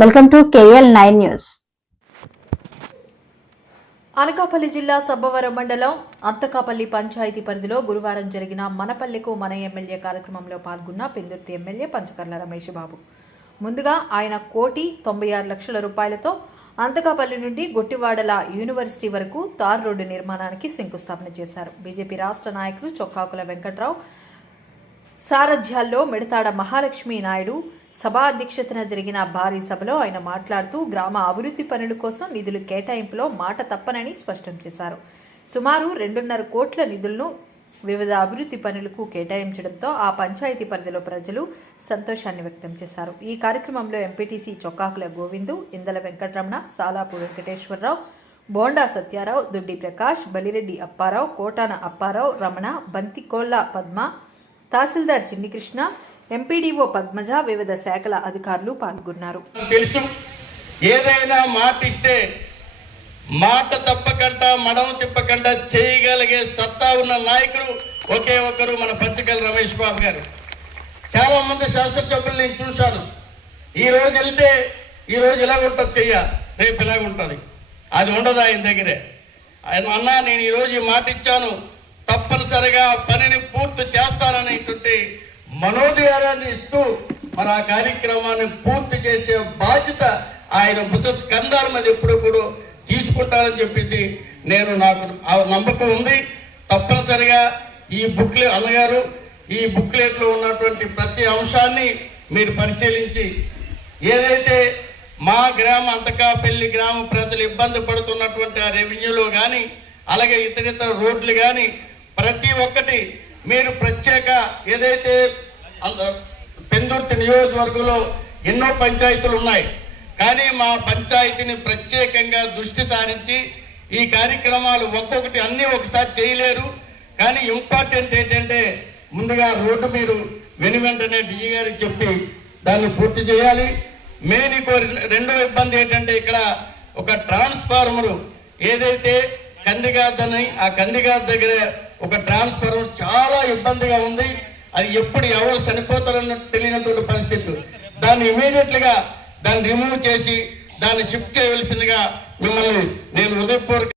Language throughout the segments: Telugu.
Welcome to KL nine news. Anakapalli జిల్లా సబ్బవరం మండలం అంతకాపల్లి పంచాయతీ పరిధిలో గురువారం జరిగిన మనపల్లెకు మన ఎమ్మెల్యే కార్యక్రమంలో పాల్గొన్న పెందుర్తి ఎమ్మెల్యే పంచకర్ల రమేష్ బాబు. ముందుగా ఆయన కోటి తొంభై ఆరు లక్షల రూపాయలతో అంతకాపల్లి నుండి గొట్టివాడల యూనివర్సిటీ వరకు తార్ రోడ్డు నిర్మాణానికి శంకుస్థాపన చేశారు. బీజేపీ రాష్ట్ర నాయకులు చొక్కాకుల వెంకట్రావు సారథ్యాల్లో మిడతాడ మహాలక్ష్మి నాయుడు సభా అధ్యక్షతన జరిగిన భారీ సభలో ఆయన మాట్లాడుతూ గ్రామ అభివృద్ధి పనుల కోసం నిధులు కేటాయింపులో మాట తప్పనని స్పష్టం చేశారు. సుమారు రెండున్నర కోట్ల నిధులను వివిధ అభివృద్ధి పనులకు కేటాయించడంతో ఆ పంచాయతీ పరిధిలో ప్రజలు సంతోషాన్ని వ్యక్తం చేశారు. ఈ కార్యక్రమంలో ఎంపీటీసీ చొక్కాకుల గోవిందు ఇందల వెంకటరమణ సాలాపు వెంకటేశ్వరరావు బోండా సత్యారావు దుడ్డి ప్రకాష్ బలిరెడ్డి అప్పారావు కోటాన అప్పారావు రమణ బంతికోళ్ళ పద్మ తహసీల్దార్ చిన్నికృష్ణ ఎంపీడీఓ పద్మజ వివిధ శాఖల అధికారులు పాల్గొన్నారు. తెలుసు ఏదైనా మాట ఇస్తే మాట తప్పకుండా మడమ తిప్పకుండా చేయగలిగే సత్తా ఉన్న నాయకుడు ఒకే ఒక్కరు మన పంచకల్ రమేష్ బాబు గారు. చాలా మంది శాస్త్రసభ్యులు నేను చూశాను. ఈ రోజు వెళ్తే ఈ రోజు ఇలాగ ఉంటుంది చెయ్య? రేపు ఇలాగ ఉంటుంది? అది ఉండదు ఆయన దగ్గరే. ఆయన అన్నా నేను ఈ రోజు ఈ మాట ఇచ్చాను. తప్పనిసరిగా పని పనిని పూర్తి చేస్తాననేటువంటి ఇస్తూ మన ఆ కార్యక్రమాన్ని పూర్తి చేసే బాధ్యత ఆయన బుద్ధ స్కందాల మీద ఎప్పుడు కూడా తీసుకుంటారని చెప్పేసి నేను నాకు నమ్మకం ఉంది. తప్పనిసరిగా ఈ బుక్లెట్ అన్నగారు ఈ బుక్లెట్లో ఉన్నటువంటి ప్రతి అంశాన్ని మీరు పరిశీలించి ఏదైతే మా గ్రామ అంతకాపల్లి గ్రామ ప్రజలు ఇబ్బంది పడుతున్నటువంటి ఆ రెవెన్యూలో కానీ అలాగే ఇతరితర రోడ్లు కానీ ప్రతి ఒక్కటి మీరు ప్రత్యేక ఏదైతే పెందుర్తి నియోజకవర్గంలో ఎన్నో పంచాయతీలు ఉన్నాయి. కానీ మా పంచాయతీని ప్రత్యేకంగా దృష్టి సారించి ఈ కార్యక్రమాలు ఒక్కొక్కటి అన్నీ ఒకసారి చేయలేరు. కానీ ఇంపార్టెంట్ ఏంటంటే ముందుగా రోడ్డు మీరు వెను వెంటనే డిఈ గారికి చెప్పి దాన్ని పూర్తి చేయాలి. మెయిన్ ఇంకో రెండో ఇబ్బంది ఏంటంటే ఇక్కడ ఒక ట్రాన్స్ఫార్మరు ఏదైతే కందిగాద్దని ఆ కందిగాద్ దగ్గర ఒక ట్రాన్స్ఫర్ చాలా ఇబ్బందిగా ఉంది. అది ఎప్పుడు ఎవరు చనిపోతారన్న తెలియనటువంటి పరిస్థితి. దాన్ని ఇమీడియట్లీగా దాన్ని రిమూవ్ చేసి దాన్ని షిఫ్ట్ చేయవలసిందిగా మిమ్మల్ని నేను ఉదయపూర్వక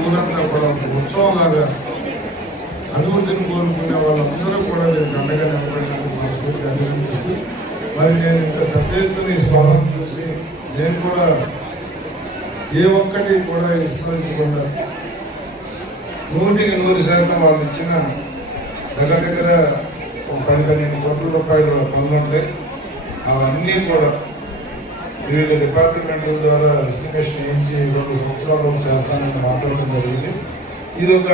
ఊరంతా కూడా ఉత్సవంలాగా అభివృద్ధిని కోరుకునే వాళ్ళందరూ కూడా నేను అండగా నిలబడినందుకు మనస్ఫూర్తిగా అభినందిస్తూ మరి నేను ఇంత పెద్ద ఎత్తున ఈ స్పందన చూసి నేను కూడా ఏ ఒక్కటి కూడా విస్మరించకుండా నూటికి నూరు శాతం వాళ్ళు ఇచ్చిన దగ్గర దగ్గర ఒక పది పన్నెండు కోట్ల రూపాయలు పనులు అవన్నీ కూడా వివిధ డిపార్ట్మెంట్ల ద్వారా ఎస్టిమేషన్ వేయించి రెండు సంవత్సరాలు చేస్తానని మాట్లాడడం జరిగింది. ఇది ఒక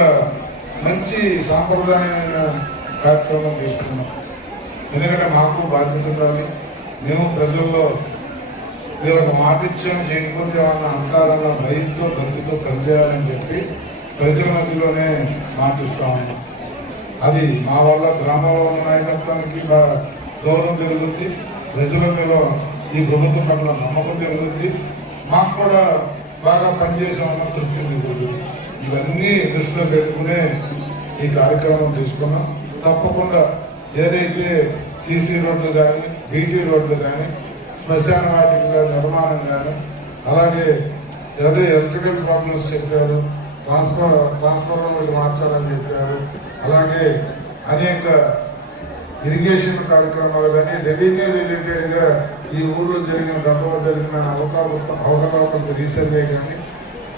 మంచి సాంప్రదాయమైన కార్యక్రమం తీసుకున్నాం. ఎందుకంటే మాకు బాధ్యత ఉండాలి. మేము ప్రజల్లో వీళ్ళకి మాట ఇచ్చాము చేయకపోతే ఏమన్నా అంటారన్న భయంతో భక్తితో పనిచేయాలని చెప్పి ప్రజల మధ్యలోనే మాటిస్తా ఉన్నాం. అది మా వల్ల గ్రామంలో ఉన్న నాయకత్వానికి గౌరవం పెరుగుద్ది. ప్రజల మీద ఈ ప్రభుత్వం పట్ల నమ్మకం పెరుగుద్ది. మాకు కూడా బాగా పనిచేసామన్న తృప్తి మిగులుతుంది ఇవన్నీ దృష్టిలో పెట్టుకునే ఈ కార్యక్రమం తీసుకున్నాం. తప్పకుండా ఏదైతే సీసీ రోడ్లు కానీ బీటీ రోడ్లు కానీ శ్మశాన వాటికల నిర్మాణం కానీ అలాగే అదే ఎలక్ట్రికల్ ప్రాబ్లమ్స్ చెప్పారు. ట్రాన్స్ఫర్ ట్రాన్స్ఫార్మర్లు మార్చాలని చెప్పారు. అలాగే అనేక ఇరిగేషన్ కార్యక్రమాలు కానీ రెవెన్యూ రిలేటెడ్గా ఈ ఊర్లో జరిగిన గతంలో జరిగిన అవకాశ అవకతవకలకు రీసర్వే కానీ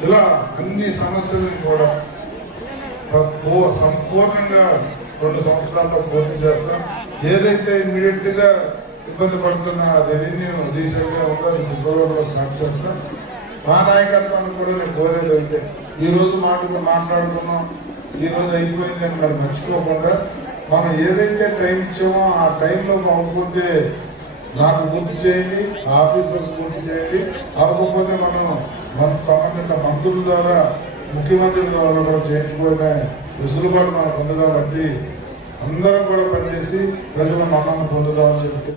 ఇలా అన్ని సమస్యలను కూడా సంపూర్ణంగా రెండు సంవత్సరాల్లో పూర్తి చేస్తాం. ఏదైతే ఇమ్మీడియట్గా ఇబ్బంది పడుతున్న రెవెన్యూ రీసెంట్గా ఉందో అది ఫిబ్రవరిలో స్టార్ట్ చేస్తాం. మా నాయకత్వాన్ని కూడా నేను కోరేది అయితే ఈరోజు మాట మాట్లాడుకున్నాం. ఈ రోజు అయిపోయింది అని మరి మర్చిపోకుండా మనం ఏదైతే టైం ఇచ్చామో ఆ టైంలో అవ్వకపోతే నాకు గుర్తు చేయండి ఆఫీసర్స్ గుర్తు చేయండి. అవ్వకపోతే మనం మన సంబంధిత మంత్రుల ద్వారా ముఖ్యమంత్రి ద్వారా కూడా చేయించుకునే వెసులుబాటు మనకు ఉంది కాబట్టి అందరం కూడా పనిచేసి ప్రజల మన్నను పొందుదామని చెప్తే